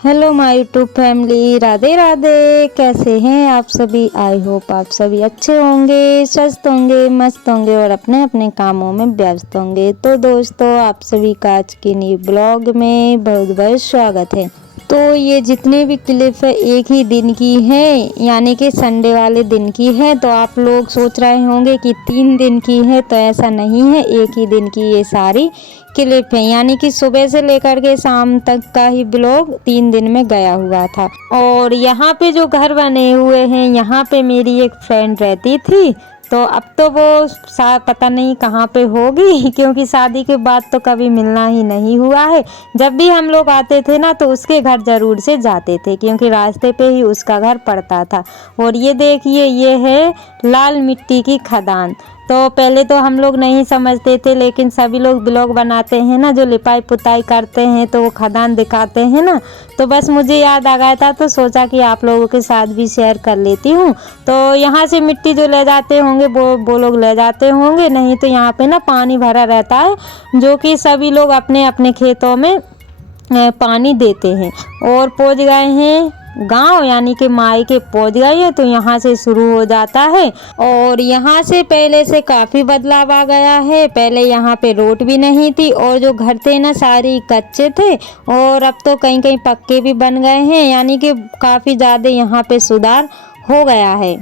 Hello my YouTube family, Radhe Radhe. कैसे हैं आप सभी? आई होप आप सभी अच्छे होंगे, स्वस्थ होंगे, मस्त होंगे और अपने अपने कामों में व्यस्त होंगे। तो दोस्तों, आप सभी का आज की न्यू ब्लॉग में बहुत बहुत स्वागत है। तो ये जितने भी क्लिप है एक ही दिन की है, यानी कि संडे वाले दिन की है। तो आप लोग सोच रहे होंगे कि 3 दिन की है, तो ऐसा नहीं है, एक ही दिन की ये सारी क्लिप है। यानी कि सुबह से लेकर के शाम तक का ही ब्लॉग 3 दिन में गया हुआ था। और यहाँ पे जो घर बने हुए हैं, यहाँ पे मेरी एक फ्रेंड रहती थी। तो अब तो वो पता नहीं कहाँ पे होगी क्योंकि शादी के बाद तो कभी मिलना ही नहीं हुआ है। जब भी हम लोग आते थे ना, तो उसके घर ज़रूर से जाते थे क्योंकि रास्ते पे ही उसका घर पड़ता था। और ये देखिए, ये है लाल मिट्टी की खदान। तो पहले तो हम लोग नहीं समझते थे, लेकिन सभी लोग ब्लॉग बनाते हैं ना, जो लिपाई पुताई करते हैं तो वो खदान दिखाते हैं ना। तो बस मुझे याद आ गया था, तो सोचा कि आप लोगों के साथ भी शेयर कर लेती हूँ। तो यहाँ से मिट्टी जो ले जाते होंगे वो लोग ले जाते होंगे, नहीं तो यहाँ पे ना पानी भरा रहता है, जो कि सभी लोग अपने अपने खेतों में पानी देते हैं। और पहुँच गए हैं गांव, यानी कि माई के पहुँच गए हैं। तो यहाँ से शुरू हो जाता है। और यहाँ से पहले से काफ़ी बदलाव आ गया है। पहले यहाँ पे रोड भी नहीं थी और जो घर थे ना, सारी कच्चे थे। और अब तो कहीं कहीं पक्के भी बन गए हैं, यानी कि काफ़ी ज़्यादा यहाँ पे सुधार हो गया है।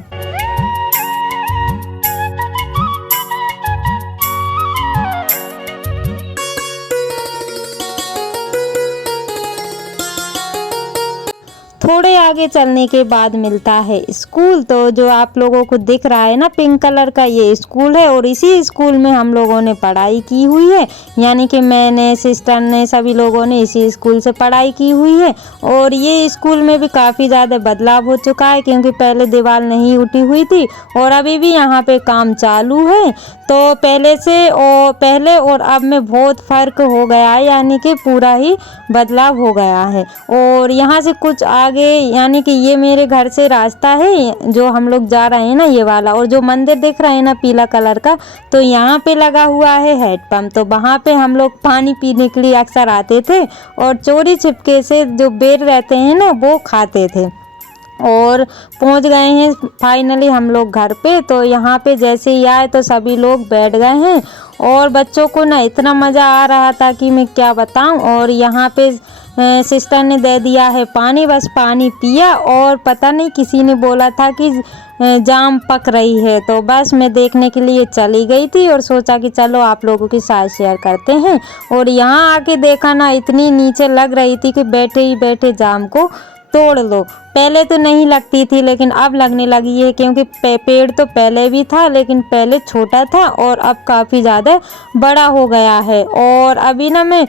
थोड़े आगे चलने के बाद मिलता है स्कूल। तो जो आप लोगों को दिख रहा है ना, पिंक कलर का, ये स्कूल है। और इसी स्कूल में हम लोगों ने पढ़ाई की हुई है, यानी कि मैंने, सिस्टर ने, सभी लोगों ने इसी स्कूल से पढ़ाई की हुई है। और ये स्कूल में भी काफ़ी ज़्यादा बदलाव हो चुका है क्योंकि पहले दीवार नहीं उठी हुई थी और अभी भी यहाँ पे काम चालू है। तो पहले और अब में बहुत फ़र्क हो गया है, यानी कि पूरा ही बदलाव हो गया है। और यहाँ से कुछ आगे, यानी कि ये मेरे घर से रास्ता है जो हम लोग जा रहे हैं ना, ये वाला। और जो मंदिर दिख रहा है ना पीला कलर का, तो यहाँ पे लगा हुआ है हैंडपम्प। तो वहाँ पे हम लोग पानी पीने के लिए अक्सर आते थे और चोरी छिपके से जो बेर रहते हैं ना, वो खाते थे। और पहुंच गए हैं फाइनली हम लोग घर पे। तो यहाँ पे जैसे ही आए तो सभी लोग बैठ गए हैं और बच्चों को ना इतना मज़ा आ रहा था कि मैं क्या बताऊं। और यहाँ पे सिस्टर ने दे दिया है पानी, बस पानी पिया। और पता नहीं किसी ने बोला था कि जाम पक रही है, तो बस मैं देखने के लिए चली गई थी और सोचा कि चलो आप लोगों के साथ शेयर करते हैं। और यहाँ आके देखा ना, इतनी नीचे लग रही थी कि बैठे ही बैठे जाम को तोड़ लो। पहले तो नहीं लगती थी, लेकिन अब लगने लगी है क्योंकि पेड़ तो पहले भी था, लेकिन पहले छोटा था और अब काफ़ी ज़्यादा बड़ा हो गया है। और अभी ना मैं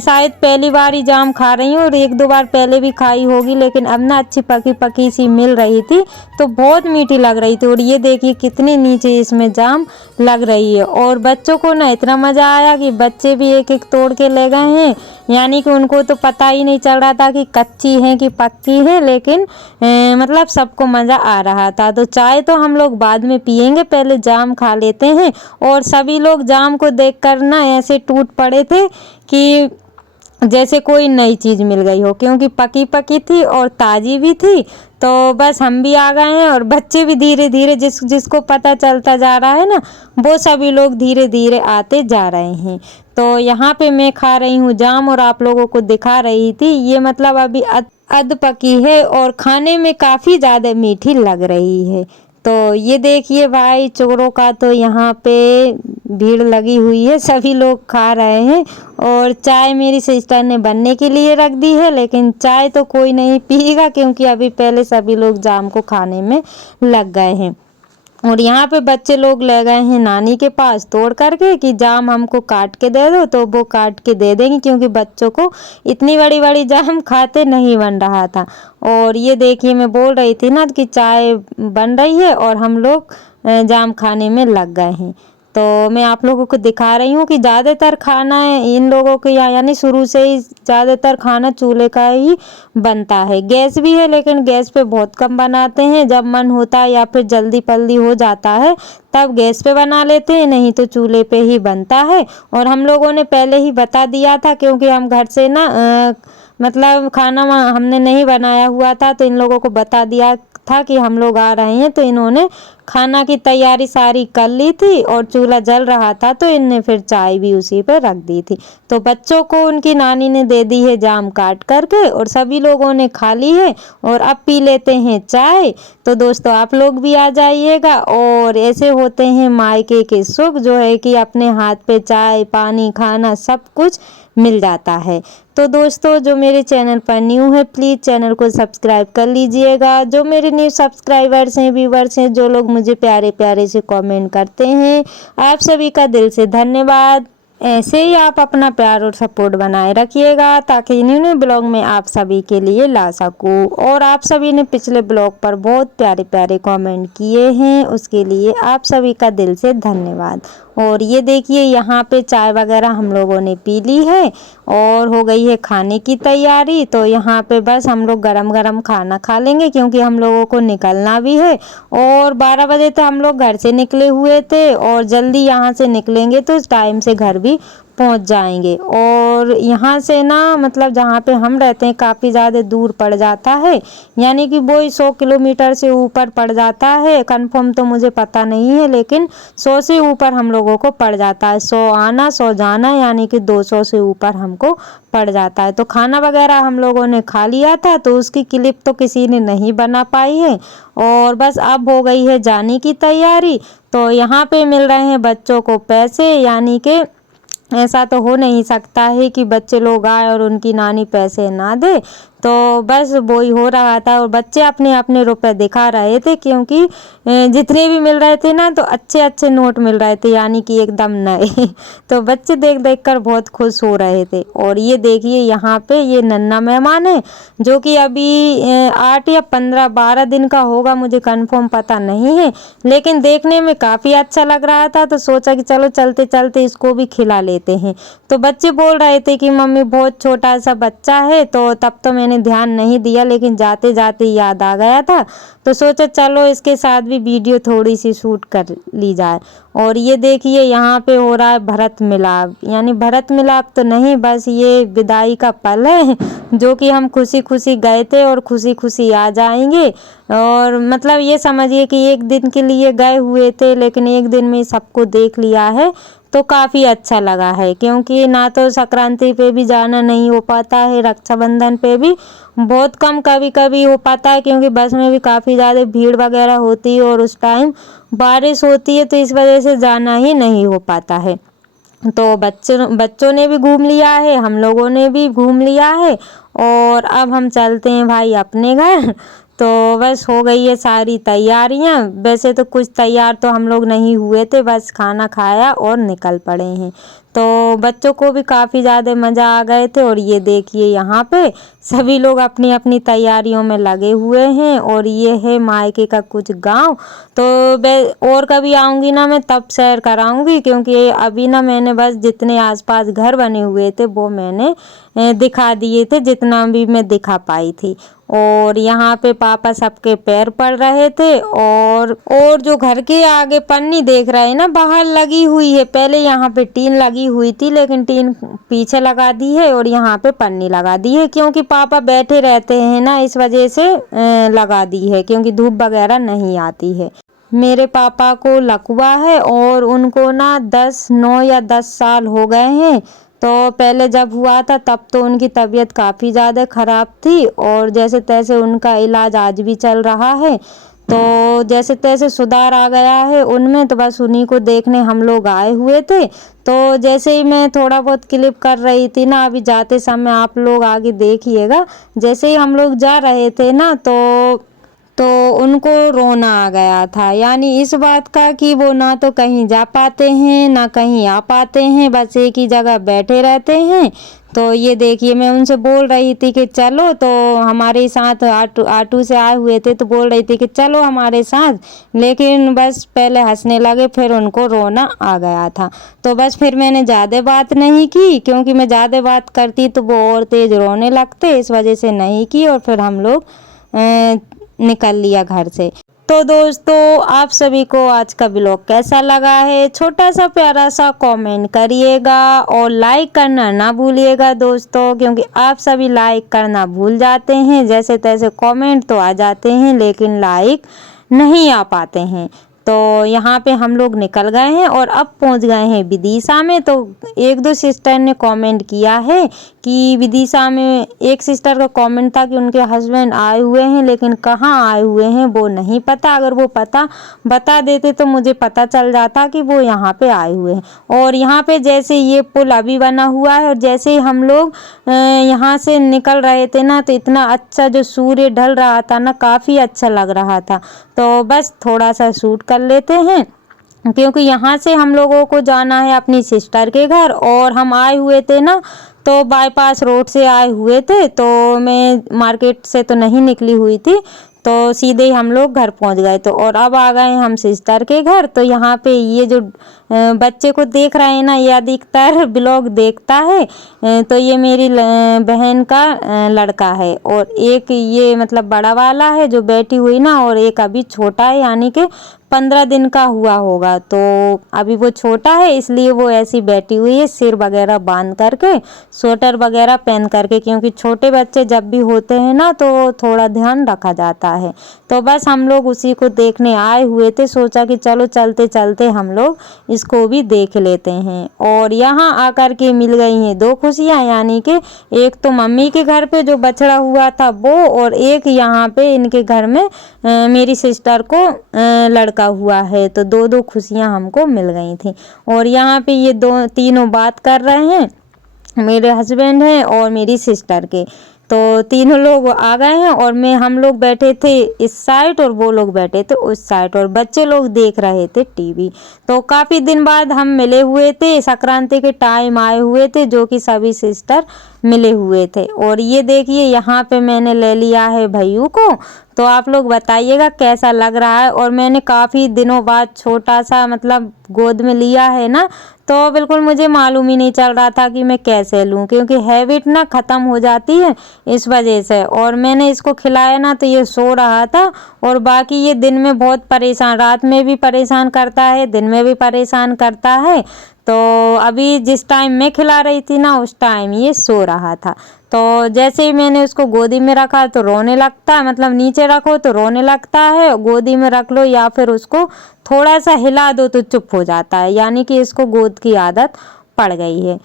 शायद पहली बार ही जाम खा रही हूँ, और 1-2 बार पहले भी खाई होगी, लेकिन अब ना अच्छी पकी पकी सी मिल रही थी, तो बहुत मीठी लग रही थी। और ये देखिए कितनी नीचे इसमें जाम लग रही है। और बच्चों को ना इतना मज़ा आया कि बच्चे भी एक एक तोड़ के ले गए हैं, यानी कि उनको तो पता ही नहीं चल रहा था कि कच्ची है कि पक्की है, लेकिन मतलब सबको मज़ा आ रहा था। तो चाय तो हम लोग बाद में पियेंगे, पहले जाम खा लेते हैं। और सभी लोग जाम को देखकर ना ऐसे टूट पड़े थे कि जैसे कोई नई चीज़ मिल गई हो, क्योंकि पकी पकी थी और ताज़ी भी थी। तो बस हम भी आ गए हैं और बच्चे भी धीरे धीरे, जिसको पता चलता जा रहा है ना, वो सभी लोग धीरे धीरे आते जा रहे हैं। तो यहाँ पे मैं खा रही हूँ जाम और आप लोगों को दिखा रही थी। ये मतलब अभी अध पकी है और खाने में काफ़ी ज़्यादा मीठी लग रही है। तो ये देखिए भाई, चोरों का तो यहाँ पे भीड़ लगी हुई है, सभी लोग खा रहे हैं। और चाय मेरी सिस्टर ने बनने के लिए रख दी है, लेकिन चाय तो कोई नहीं पिएगा क्योंकि अभी पहले सभी लोग जाम को खाने में लग गए हैं। और यहाँ पे बच्चे लोग ले गए हैं नानी के पास तोड़ करके कि जाम हमको काट के दे दो, तो वो काट के दे देंगी क्योंकि बच्चों को इतनी बड़ी बड़ी जाम खाते नहीं बन रहा था। और ये देखिए, मैं बोल रही थी ना कि चाय बन रही है और हम लोग जाम खाने में लग गए हैं। तो मैं आप लोगों को दिखा रही हूँ कि ज़्यादातर खाना इन लोगों के यहाँ, यानी शुरू से ही ज़्यादातर खाना चूल्हे का ही बनता है। गैस भी है, लेकिन गैस पे बहुत कम बनाते हैं। जब मन होता है या फिर जल्दी पल्दी हो जाता है तब गैस पे बना लेते हैं, नहीं तो चूल्हे पे ही बनता है। और हम लोगों ने पहले ही बता दिया था क्योंकि हम घर से ना मतलब खाना हमने नहीं बनाया हुआ था, तो इन लोगों को बता दिया था कि हम लोग आ रहे हैं, तो इन्होंने खाना की तैयारी सारी कर ली थी और चूल्हा जल रहा था, तो इनने फिर चाय भी उसी पे रख दी थी। तो बच्चों को उनकी नानी ने दे दी है जाम काट करके और सभी लोगों ने खा ली है और अब पी लेते हैं चाय। तो दोस्तों आप लोग भी आ जाइएगा। और ऐसे होते हैं मायके के सुख, जो है कि अपने हाथ पे चाय पानी खाना सब कुछ मिल जाता है। तो दोस्तों जो मेरे चैनल पर न्यू है प्लीज़ चैनल को सब्सक्राइब कर लीजिएगा। जो मेरे न्यू सब्सक्राइबर्स हैं व्यूवर्स हैं, जो लोग मुझे प्यारे प्यारे से कमेंट करते हैं, आप सभी का दिल से धन्यवाद। ऐसे ही आप अपना प्यार और सपोर्ट बनाए रखिएगा ताकि न्यू ब्लॉग में आप सभी के लिए ला सकूं। और आप सभी ने पिछले ब्लॉग पर बहुत प्यारे प्यारे कमेंट किए हैं, उसके लिए आप सभी का दिल से धन्यवाद। और ये देखिए यहाँ पे चाय वगैरह हम लोगों ने पी ली है और हो गई है खाने की तैयारी। तो यहाँ पे बस हम लोग गरम गरम खाना खा लेंगे क्योंकि हम लोगों को निकलना भी है। और 12 बजे तो हम लोग घर से निकले हुए थे और जल्दी यहाँ से निकलेंगे तो टाइम से घर भी पहुँच जाएंगे। और यहाँ से ना मतलब जहाँ पे हम रहते हैं काफ़ी ज़्यादा दूर पड़ जाता है, यानी कि वो 100 किलोमीटर से ऊपर पड़ जाता है। कंफर्म तो मुझे पता नहीं है लेकिन 100 से ऊपर हम लोगों को पड़ जाता है। 100 आना 100 जाना, यानी कि 200 से ऊपर हमको पड़ जाता है। तो खाना वगैरह हम लोगों ने खा लिया था तो उसकी क्लिप तो किसी ने नहीं बना पाई है। और बस अब हो गई है जाने की तैयारी। तो यहाँ पे मिल रहे हैं बच्चों को पैसे, यानी कि ऐसा तो हो नहीं सकता है कि बच्चे लोग आए और उनकी नानी पैसे ना दे। तो बस वो ही हो रहा था और बच्चे अपने अपने रुपए दिखा रहे थे क्योंकि जितने भी मिल रहे थे ना तो अच्छे अच्छे नोट मिल रहे थे, यानी कि एकदम नए। तो बच्चे देख देख कर बहुत खुश हो रहे थे। और ये देखिए यहाँ पे ये नन्हा मेहमान है जो कि अभी 8 या 15 12 दिन का होगा, मुझे कंफर्म पता नहीं है, लेकिन देखने में काफ़ी अच्छा लग रहा था। तो सोचा कि चलो चलते चलते इसको भी खिला लेते हैं। तो बच्चे बोल रहे थे कि मम्मी बहुत छोटा सा बच्चा है, तो तब तो मैंने ध्यान नहीं दिया, लेकिन जाते जाते याद आ गया था तो सोचा चलो इसके साथ भी वीडियो थोड़ी सी शूट कर ली जाए। और ये देखिए यहाँ पे हो रहा है भरत मिलाप, यानी भरत मिलाप तो नहीं, बस ये विदाई का पल है जो कि हम खुशी खुशी गए थे और खुशी खुशी आ जाएंगे। और मतलब ये समझिए कि एक दिन के लिए गए हुए थे लेकिन एक दिन में सबको देख लिया है तो काफ़ी अच्छा लगा है। क्योंकि ना तो संक्रांति पे भी जाना नहीं हो पाता है, रक्षाबंधन पे भी बहुत कम कभी कभी हो पाता है क्योंकि बस में भी काफ़ी ज़्यादा भीड़ वगैरह होती है और उस टाइम बारिश होती है, तो इस वजह से जाना ही नहीं हो पाता है। तो बच्चों ने भी घूम लिया है, हम लोगों ने भी घूम लिया है और अब हम चलते हैं भाई अपने घर। तो बस हो गई है सारी तैयारियां। वैसे तो कुछ तैयार तो हम लोग नहीं हुए थे, बस खाना खाया और निकल पड़े हैं। तो बच्चों को भी काफ़ी ज़्यादा मज़ा आ गए थे। और ये देखिए यहाँ पे सभी लोग अपनी अपनी तैयारियों में लगे हुए हैं। और ये है मायके का कुछ गांव। तो और कभी आऊँगी ना मैं तब शेयर कराऊँगी, क्योंकि अभी ना मैंने बस जितने आसपास घर बने हुए थे वो मैंने दिखा दिए थे, जितना भी मैं दिखा पाई थी। और यहाँ पे पापा सबके पैर पड़ रहे थे। और जो घर के आगे पन्नी देख रहे हैं ना बाहर लगी हुई है, पहले यहाँ पे टीन लगी हुई थी लेकिन टीन पीछे लगा दी है और यहाँ पे पन्नी लगा दी है, क्योंकि पापा बैठे रहते हैं ना इस वजह से लगा दी है, क्योंकि धूप वगैरह नहीं आती है। मेरे पापा को लकवा है और उनको ना 9 या 10 साल हो गए हैं। तो पहले जब हुआ था तब तो उनकी तबीयत काफ़ी ज़्यादा ख़राब थी और जैसे तैसे उनका इलाज आज भी चल रहा है। तो जैसे तैसे सुधार आ गया है उनमें, तो बस उन्हीं को देखने हम लोग आए हुए थे। तो जैसे ही मैं थोड़ा बहुत क्लिप कर रही थी ना, अभी जाते समय आप लोग आगे देखिएगा, जैसे ही हम लोग जा रहे थे ना तो उनको रोना आ गया था, यानी इस बात का कि वो ना तो कहीं जा पाते हैं ना कहीं आ पाते हैं, बस एक ही जगह बैठे रहते हैं। तो ये देखिए मैं उनसे बोल रही थी कि चलो, तो हमारे साथ आटू से आए हुए थे तो बोल रही थी कि चलो हमारे साथ, लेकिन बस पहले हंसने लगे फिर उनको रोना आ गया था। तो बस फिर मैंने ज़्यादा बात नहीं की, क्योंकि मैं ज़्यादा बात करती तो वो और तेज़ रोने लगते, इस वजह से नहीं की और फिर हम लोग निकल लिया घर से। तो दोस्तों आप सभी को आज का ब्लॉग कैसा लगा है, छोटा सा प्यारा सा कमेंट करिएगा और लाइक करना ना भूलिएगा दोस्तों, क्योंकि आप सभी लाइक करना भूल जाते हैं। जैसे तैसे कमेंट तो आ जाते हैं लेकिन लाइक नहीं आ पाते हैं। तो यहाँ पे हम लोग निकल गए हैं और अब पहुँच गए हैं विदिशा में। तो एक दो सिस्टर ने कमेंट किया है कि विदिशा में, एक सिस्टर का कमेंट था कि उनके हस्बैंड आए हुए हैं, लेकिन कहाँ आए हुए हैं वो नहीं पता। अगर वो पता बता देते तो मुझे पता चल जाता कि वो यहाँ पे आए हुए हैं। और यहाँ पे जैसे ये पुल अभी बना हुआ है और जैसे ही हम लोग यहाँ से निकल रहे थे ना, तो इतना अच्छा जो सूर्य ढल रहा था ना, काफ़ी अच्छा लग रहा था। तो बस थोड़ा सा शूट कर लेते हैं, क्योंकि यहाँ से हम लोगों को जाना है अपनी सिस्टर के घर। और हम आए हुए थे ना, तो बाईपास रोड से आए हुए थे, तो मैं मार्केट से तो नहीं निकली हुई थी, तो सीधे ही हम लोग घर पहुंच गए। तो और अब आ गए हम सिस्टर के घर। तो यहाँ पे ये जो बच्चे को देख रहे हैं ना, ये अधिकतर ब्लॉग देखता है। तो ये मेरी बहन का लड़का है, और एक ये मतलब बड़ा वाला है जो बैठी हुई ना, और एक अभी छोटा है, यानी कि 15 दिन का हुआ होगा। तो अभी वो छोटा है इसलिए वो ऐसी बैठी हुई है, सिर वगैरह बांध करके, स्वेटर वगैरह पहन करके, क्योंकि छोटे बच्चे जब भी होते हैं ना तो थोड़ा ध्यान रखा जाता है। तो बस हम लोग उसी को देखने आए हुए थे, सोचा कि चलो चलते चलते हम लोग इसको भी देख लेते हैं। और यहाँ आकर के मिल गई हैं दो खुशियाँ, यानी कि एक तो मम्मी के घर पे जो बछड़ा हुआ था वो, और एक यहाँ पे इनके घर में मेरी सिस्टर को लड़का हुआ है। तो दो दो खुशियाँ हमको मिल गई थी। और यहाँ पे ये दो तीनों बात कर रहे हैं, मेरे हस्बैंड हैं और मेरी सिस्टर के। तो तीनों लोग आ गए हैं और हम लोग बैठे थे इस साइड और वो लोग बैठे थे उस साइड, और बच्चे लोग देख रहे थे टीवी। तो काफ़ी दिन बाद हम मिले हुए थे, संक्रांति के टाइम आए हुए थे, जो कि सभी सिस्टर मिले हुए थे। और ये देखिए यहाँ पे मैंने ले लिया है भैयू को। तो आप लोग बताइएगा कैसा लग रहा है। और मैंने काफ़ी दिनों बाद छोटा सा मतलब गोद में लिया है ना, तो बिल्कुल मुझे मालूम ही नहीं चल रहा था कि मैं कैसे लूँ, क्योंकि हैबिट ना ख़त्म हो जाती है इस वजह से। और मैंने इसको खिलाया ना तो ये सो रहा था, और बाकी ये दिन में बहुत परेशान, रात में भी परेशान करता है, दिन में भी परेशान करता है। तो अभी जिस टाइम मैं खिला रही थी ना, उस टाइम ये सो रहा था। तो जैसे ही मैंने उसको गोदी में रखा तो रोने लगता है, मतलब नीचे रखो तो रोने लगता है, गोदी में रख लो या फिर उसको थोड़ा सा हिला दो तो चुप हो जाता है, यानी कि इसको गोद की आदत पड़ गई है।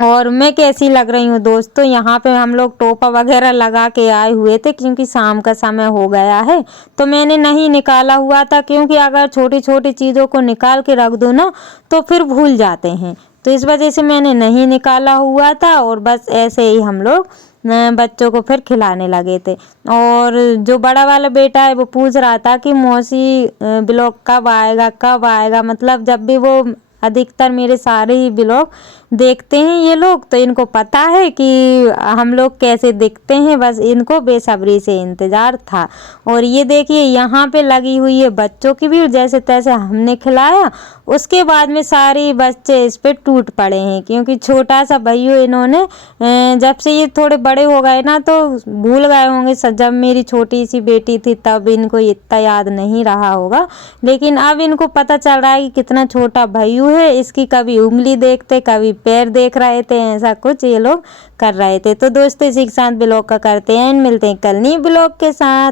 और मैं कैसी लग रही हूँ दोस्तों, यहाँ पे हम लोग टोपा वगैरह लगा के आए हुए थे, क्योंकि शाम का समय हो गया है। तो मैंने नहीं निकाला हुआ था, क्योंकि अगर छोटी छोटी चीज़ों को निकाल के रख दो ना तो फिर भूल जाते हैं। तो इस वजह से मैंने नहीं निकाला हुआ था, और बस ऐसे ही हम लोग बच्चों को फिर खिलाने लगे थे। और जो बड़ा वाला बेटा है वो पूछ रहा था कि मौसी ब्लॉग कब आएगा कब आएगा, मतलब जब भी वो, अधिकतर मेरे सारे ही ब्लॉग देखते हैं ये लोग, तो इनको पता है कि हम लोग कैसे दिखते हैं, बस इनको बेसब्री से इंतज़ार था। और ये देखिए यहाँ पे लगी हुई है बच्चों की भीड़, जैसे तैसे हमने खिलाया, उसके बाद में सारे बच्चे इस पे टूट पड़े हैं, क्योंकि छोटा सा भैया इन्होंने जब से ये थोड़े बड़े हो गए ना तो भूल गए होंगे, जब मेरी छोटी सी बेटी थी तब इनको इतना याद नहीं रहा होगा, लेकिन अब इनको पता चल रहा है कि कितना छोटा भैया है। इसकी कभी उंगली देखते कभी पैर देख रहे थे, ऐसा कुछ ये लोग कर रहे थे। तो दोस्तों इसी के साथ ब्लॉग का करते हैं, मिलते हैं कल नई ब्लॉग के साथ।